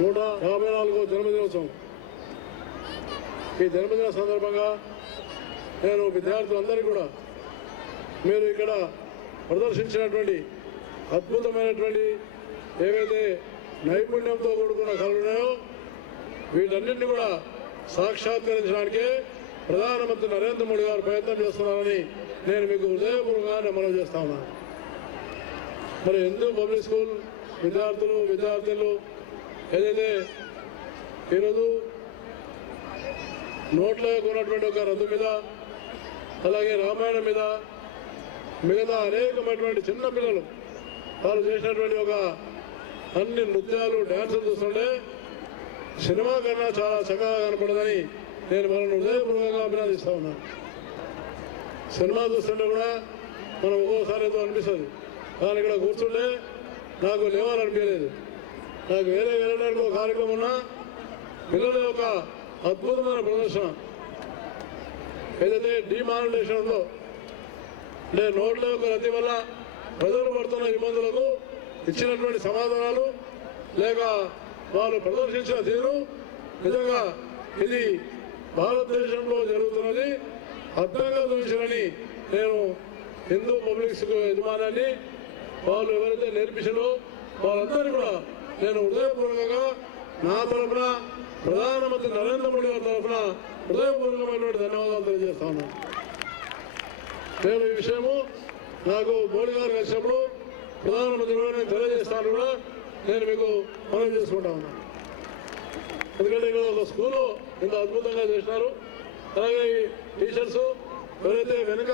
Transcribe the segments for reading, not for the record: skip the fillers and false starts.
154వ జన్మదినోత్సవం. ఈ జన్మదిన సందర్భంగా నేను విద్యార్థులందరికీ కూడా మీరు ఇక్కడ ప్రదర్శించినటువంటి అద్భుతమైనటువంటి ఏవైతే నైపుణ్యంతో కూడుకున్న కళలు ఉన్నాయో వీటన్నింటినీ కూడా సాక్షాత్కరించడానికే ప్రధానమంత్రి నరేంద్ర మోడీ గారు ప్రయత్నం చేస్తున్నారని నేను మీకు హృదయపూర్వకంగా మనవి చేస్తా ఉన్నాను. మరి హిందూ పబ్లిక్ స్కూల్ విద్యార్థులు ఏదైతే ఈరోజు నోట్లో ఉన్నటువంటి ఒక రద్దు మీద అలాగే రామాయణం మీద మిగతా అనేకమైనటువంటి చిన్న పిల్లలు వాళ్ళు చేసినటువంటి ఒక అన్ని నృత్యాలు డ్యాన్సులు చూస్తుంటే సినిమా కన్నా చాలా చక్కగా కనపడదని నేను మనల్ని హృదయపూర్వకంగా అభినందిస్తా ఉన్నాను. సినిమా చూస్తుంటే కూడా మనం ఒక్కోసారి ఏదో అనిపిస్తుంది, కానీ ఇక్కడ కూర్చుంటే నాకు లేవాలనిపించలేదు. నాకు వేరే వెళ్ళడానికి ఒక కార్యక్రమం ఉన్నా పిల్లల యొక్క అద్భుతమైన ప్రదర్శన ఏదైతే డిమానిటేషన్ ఉందో అంటే నోట్ల యొక్క రద్దీ వల్ల ప్రజలు పడుతున్న ఇబ్బందులకు ఇచ్చినటువంటి సమాధానాలు లేక వాళ్ళు ప్రదర్శించిన తీరు నిజంగా ఇది భారతదేశంలో జరుగుతున్నది అర్థంగా చూపించాలని నేను హిందూ పబ్లిక్ స్కూల్ యజమానాన్ని వాళ్ళు ఎవరైతే నేర్పించారో వాళ్ళందరినీ కూడా నేను హృదయపూర్వకంగా నా తరఫున ప్రధానమంత్రి నరేంద్ర మోడీ గారి తరఫున హృదయపూర్వకమైనటువంటి ధన్యవాదాలు తెలియజేస్తా ఉన్నాను. నేను ఈ విషయము నాకు మోడీ గారు కలిసినప్పుడు ప్రధానమంత్రి నేను తెలియజేస్తాను కూడా నేను మీకు మనం చేసుకుంటా ఉన్నాను. ఎందుకంటే ఇక్కడ ఒక స్కూలు ఇంత అద్భుతంగా చేసినారు. అలాగే ఈ టీచర్స్ ఎవరైతే వెనుక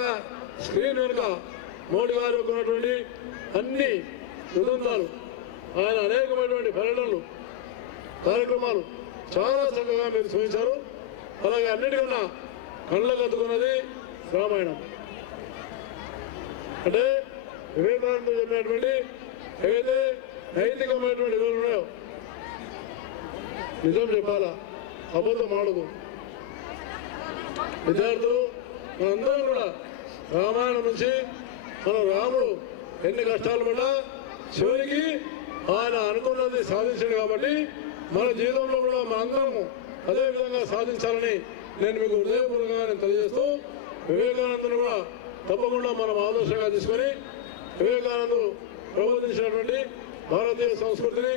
స్క్రీన్ వెనుక మోడీ గారు ఉన్నటువంటి అన్ని ఉదంతాలు ఆయన అనేకమైనటువంటి పర్యటనలు కార్యక్రమాలు చాలా చక్కగా మీరు చూపించారు. అలాగే అన్నిటికన్నా కళ్ళకు అద్దుకున్నది రామాయణం. అంటే వివేకానంద చెప్పినటువంటి ఏదైతే నైతికమైనటువంటి విలువలు ఉన్నాయో నిజం చెప్పాలా, అబద్ధం ఆడదు. విద్యార్థులు మనందరం కూడా రామాయణం నుంచి మనం రాముడు ఎన్ని కష్టాలు పడ్డా చివరికి ఆయన అనుకున్నది సాధించాడు కాబట్టి మన జీవితంలో కూడా మనందరము అదే విధంగా సాధించాలని నేను మీకు హృదయపూర్వకంగా నేను తెలియజేస్తూ వివేకానందుని కూడా తప్పకుండా మనం ఆదర్శంగా తీసుకొని వివేకానందుడు ప్రబోధించినటువంటి భారతీయ సంస్కృతిని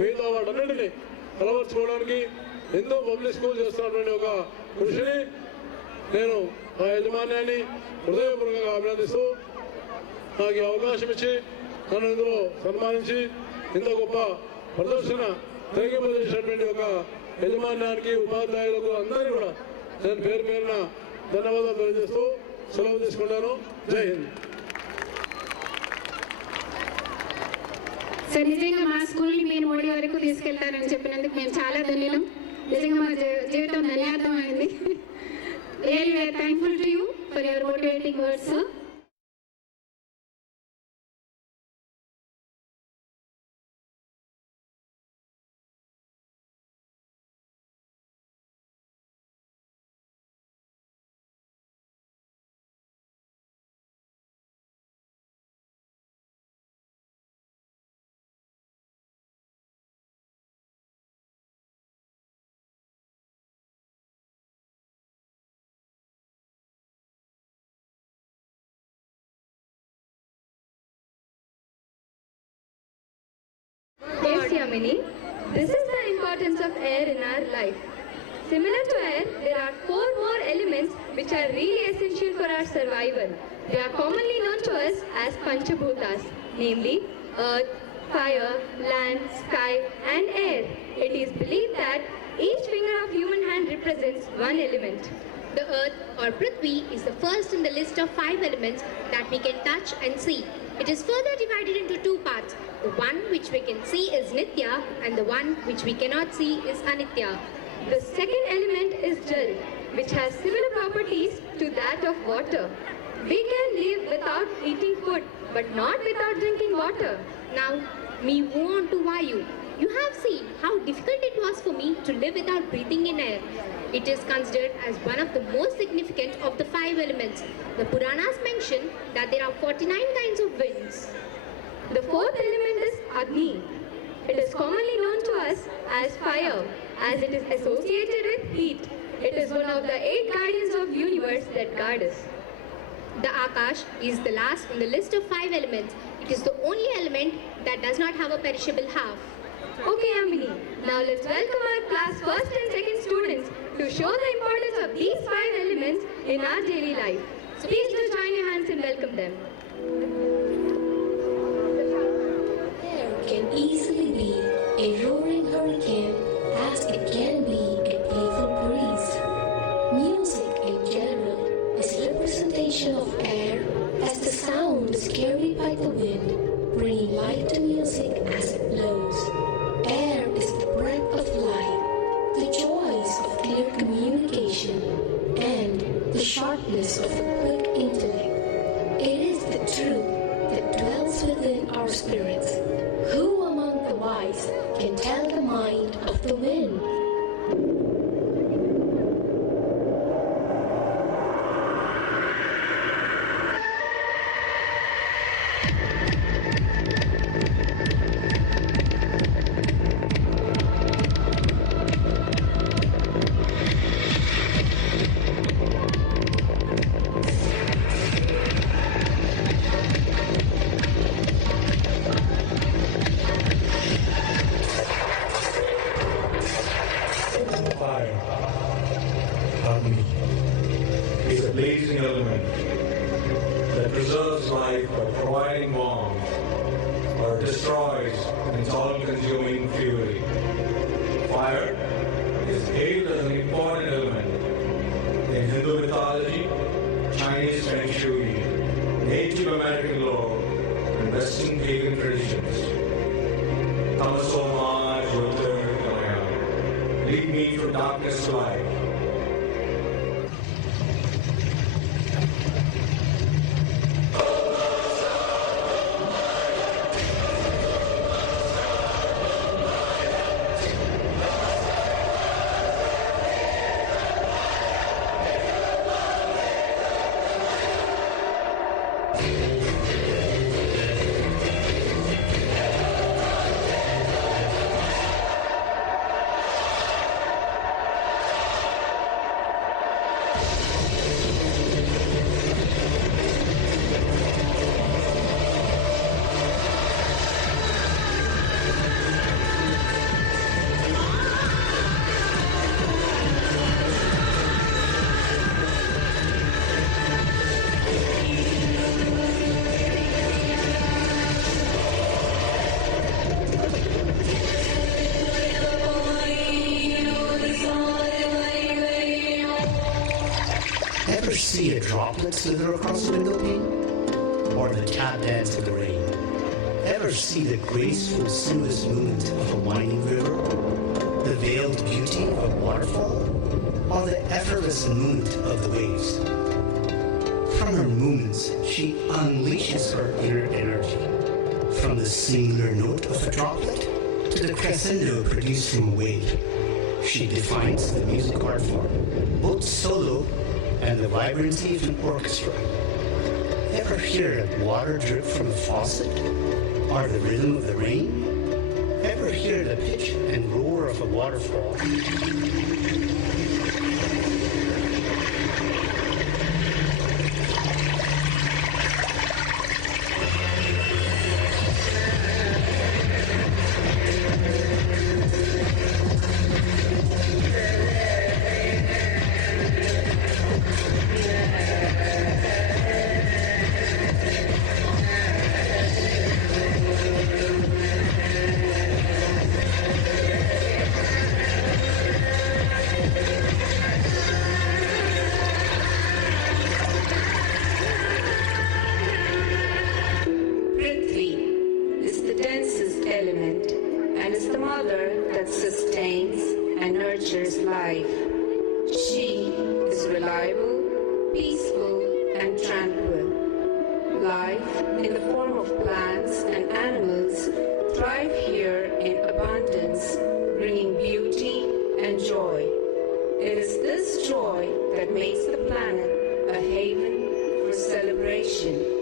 మిగతా వాటన్నింటినీ అలవర్చుకోవడానికి హిందూ పబ్లిక్ స్కూల్ చేస్తున్నటువంటి ఒక కృషిని నేను ఆ యజమాన్యాన్ని హృదయపూర్వకంగా అభినందిస్తూ నాకు అవకాశం ఇచ్చి నన్ను ఇందులో సన్మానించి ఇంత గొప్ప ప్రదర్శన తెలియజేసినటువంటి ఒక యజమాన్యానికి ఉపాధ్యాయులకు అందరినీ కూడా నేను పేరు పేరున ధన్యవాదాలు తెలియజేస్తూ సెలవు తీసుకుంటాను. జై హింద్. సార్ నిజంగా మా స్కూల్ని మీరు మోడీ వరకు తీసుకెళ్తారని చెప్పినందుకు మేము చాలా ధన్యులం. నిజంగా మా జీవితం ధన్యవాదం అయింది. Really we're thankful to you for your motivating words sir. Yes, Yamini, this is the importance of air in our life. Similar to air, there are 4 more elements which are really essential for our survival. They are commonly known to us as Panchabhutas, namely earth, fire, land, sky and air. It is believed that each finger of human hand represents one element. The earth or Prithvi is the first in the list of 5 elements that we can touch and see. It is further divided into 2 parts. The one which we can see is Nitya and the one which we cannot see is Anitya. The second element is Jal, which has similar properties to that of water. We can live without eating food, but not without drinking water. Now, me move on to Vayu. You have seen how difficult it was for me to live without breathing in air. It is considered as one of the most significant of the 5 elements. The Puranas mention that there are 49 kinds of winds. The fourth element is Agni. It is commonly known to us as fire, as it is associated with heat. It is one of the 8 guardians of the universe that guard us. The Akash is the last in the list of 5 elements. It is the only element that does not have a perishable half. Okay, Amini. Now let's welcome our class first and second students to show the importance of these 5 elements in our daily life. So please do join your hands and welcome them. Air can easily be a roaring hurricane as it can be a playful breeze. Music in general is a representation of air as the sound is carried by the wind, bringing life to music as it blows. Air is the breath of life, the joys of clear communication, and the sharpness of the quick intellect. It is the truth that dwells within our spirits. Who among the wise can tell the mind of the wind? Fire, Agni, is a blazing element that preserves life by providing warmth or destroys in its all-consuming fury. Fire is hailed as an important element in Hindu mythology, Chinese Feng Shui, Native American lore, and Western pagan traditions. Tamasoma Jyotirgamaya, lead me from darkness to light. Ever see a droplet slither across the window pane? Or the tap dance of the rain? Ever see the graceful, seamless movement of a winding river? The veiled beauty of a waterfall? Or the effortless movement of the waves? From her movements, she unleashes her inner energy. From the singular note of a droplet to the crescendo produced from a wave, she defines the music art form, both solo and the vibrancy of an orchestra. Ever hear that water drip from a faucet? Or the rhythm of the rain? Ever hear the pitch and roar of a waterfall? element and is the mother that sustains and nurtures life. She is reliable, peaceful, and tranquil. Life in the form of plants and animals thrive here in abundance, bringing beauty and joy. It is this joy that makes the planet a haven for celebration.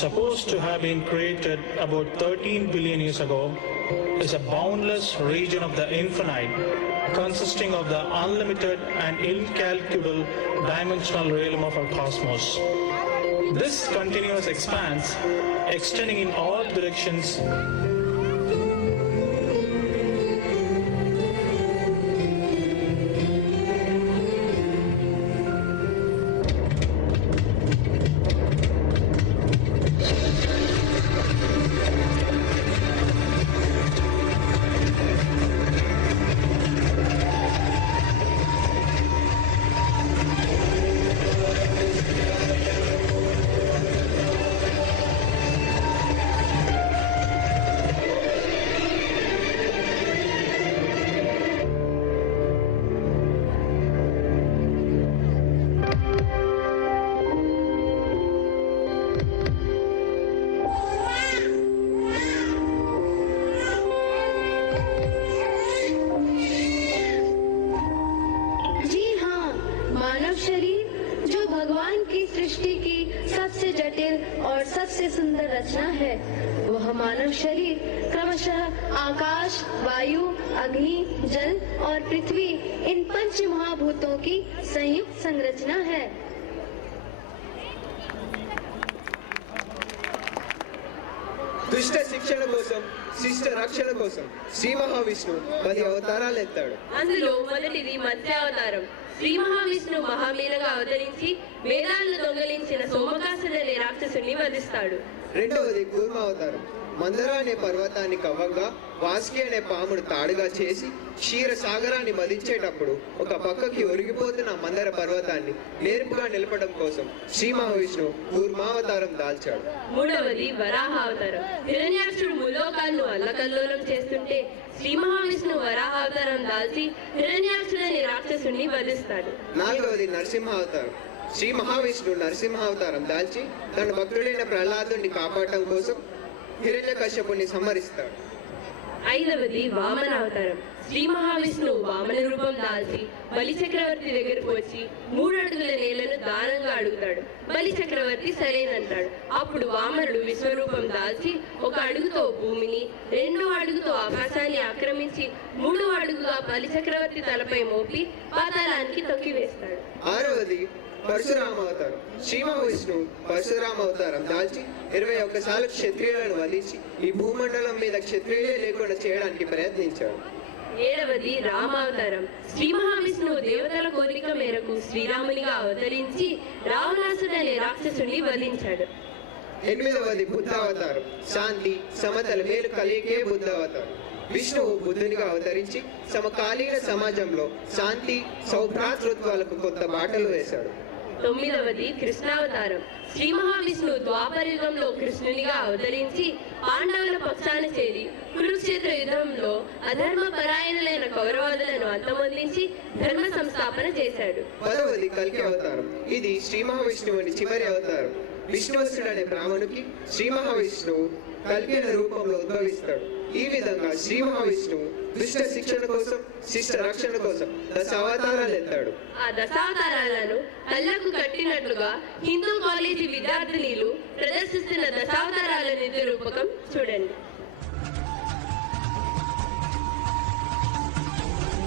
supposed to have been created about 13 billion years ago, is a boundless region of the infinite, consisting of the unlimited and incalculable dimensional realm of our cosmos. This continuous expanse, extending in all directions, जी हाँ, मानव शरीर जो भगवान की सृष्टि की सबसे जटिल और सबसे सुंदर रचना है, वह मानव शरीर क्रमशः आकाश, वायु, अग्नि, जल और पृथ्वी इन पंच महाभूतों की संयुक्त संरचना है। దుష్ట శిక్షణ కోసం శిష్ట రక్షణ కోసం శ్రీ మహావిష్ణువు 10 అవతారాలు ఎత్తాడు. అందులో మొదటిది మత్స్యావతారం. శ్రీ మహావిష్ణువు మహామీనగా అవతరించి వేదాలను దొంగలించిన సోమకాసుడనే రాక్షసుని వధిస్తాడు. రెండవది కూర్మావతారం. మందర అనే పర్వతాన్ని కవ్వంగా, వాసుకి అనే పామును తాడుగా చేసి క్షీర సాగరాన్ని మదించేటప్పుడు ఒక పక్కకి ఒరిగిపోతున్న మందర పర్వతాన్ని నేర్పుగా నిలపడం కోసం శ్రీ మహావిష్ణువు కూర్మావతారం దాల్చాడు. మూడవది వరాహావతారం. హిరణ్యాక్షుడు ముల్లోకాలను అల్లకల్లోలం చేస్తుంటే శ్రీ మహావిష్ణువు వరాహావతారం దాల్చి హిరణ్యాక్షుడని రాక్షసుని వధిస్తాడు. నాలుగవది నరసింహావతారం. శ్రీ మహావిష్ణువు నరసింహావతారం దాల్చి తన భక్తుడైన ప్రహ్లాదుని కాపాడటం కోసం హిరణ్యకశ్యపుని సంహరిస్తాడు. ఐదవది వామనావతారం. శ్రీ మహావిష్ణువు వామన రూపం దాల్చి బలి చక్రవర్తి దగ్గరకు వచ్చి 3 అడుగుల నేలను దానంగా అడుగుతాడు. బలి చక్రవర్తి సరేనంటాడు. అప్పుడు వామనుడు విశ్వరూపం దాల్చి 1 అడుగుతో భూమిని, 2వ అడుగుతో ఆకాశాన్ని ఆక్రమించి 3వ అడుగుగా బలి చక్రవర్తి తలపై మోపి పాతాళానికి తొక్కివేస్తాడు. ఆరవది పరశురామ అవతారం. శ్రీ మహావిష్ణువు పరశురామ అవతారం దాల్చి 21 సార్లు క్షత్రియులను వధించి ఈ భూమండలం మీద క్షత్రియులే లేకుండా చేయడానికి ప్రయత్నించాడు. ఏడవది రామావతారం. శ్రీ మహావిష్ణువు దేవతల కోరిక మేరకు శ్రీరామునిగా అవతరించి రావణాసుడనే రాక్షసుని వధించాడు. ఎనిమిదవది బుద్ధావతారం. శాంతి సమతల మేలు కలిగే బుద్ధావతారం. విష్ణువు బుద్ధునిగా అవతరించి సమకాలీన సమాజంలో శాంతి సౌభ్రాతృత్వాలకు కొత్త బాటలు వేశాడు. 9వది కృష్ణావతారం. శ్రీ మహావిష్ణువు ద్వాపర యుగంలో కృష్ణునిగా అవతరించి పాండవుల పక్షాన చేరి కురుక్షేత్ర యుద్ధంలో అధర్మ పరాయణులైన కౌరవాదులను అంతమొందించి ధర్మ సంస్థాపన చేశాడు. 10వది కల్కి అవతారం. ఇది శ్రీ మహావిష్ణువుని చివరి అవతారం. విష్ణువస్తుడు అనే బ్రాహ్మణుకి శ్రీ మహావిష్ణువు కల్కి అనే రూపంలో ఉద్భవిస్తాడు. ఈ విధంగా శ్రీ మహావిష్ణువు దుష్ట శిక్షణ కోసం శిష్ట రక్షణ కోసం 10 అవతారాలు ఎత్తాడు. ఆ దశావతారాలను కళ్ళకు కట్టినట్లుగా హిందూ కాలేజీ విద్యార్థినిలు ప్రదర్శిస్తున్న దశావతారాల నిధి రూపకం చూడండి.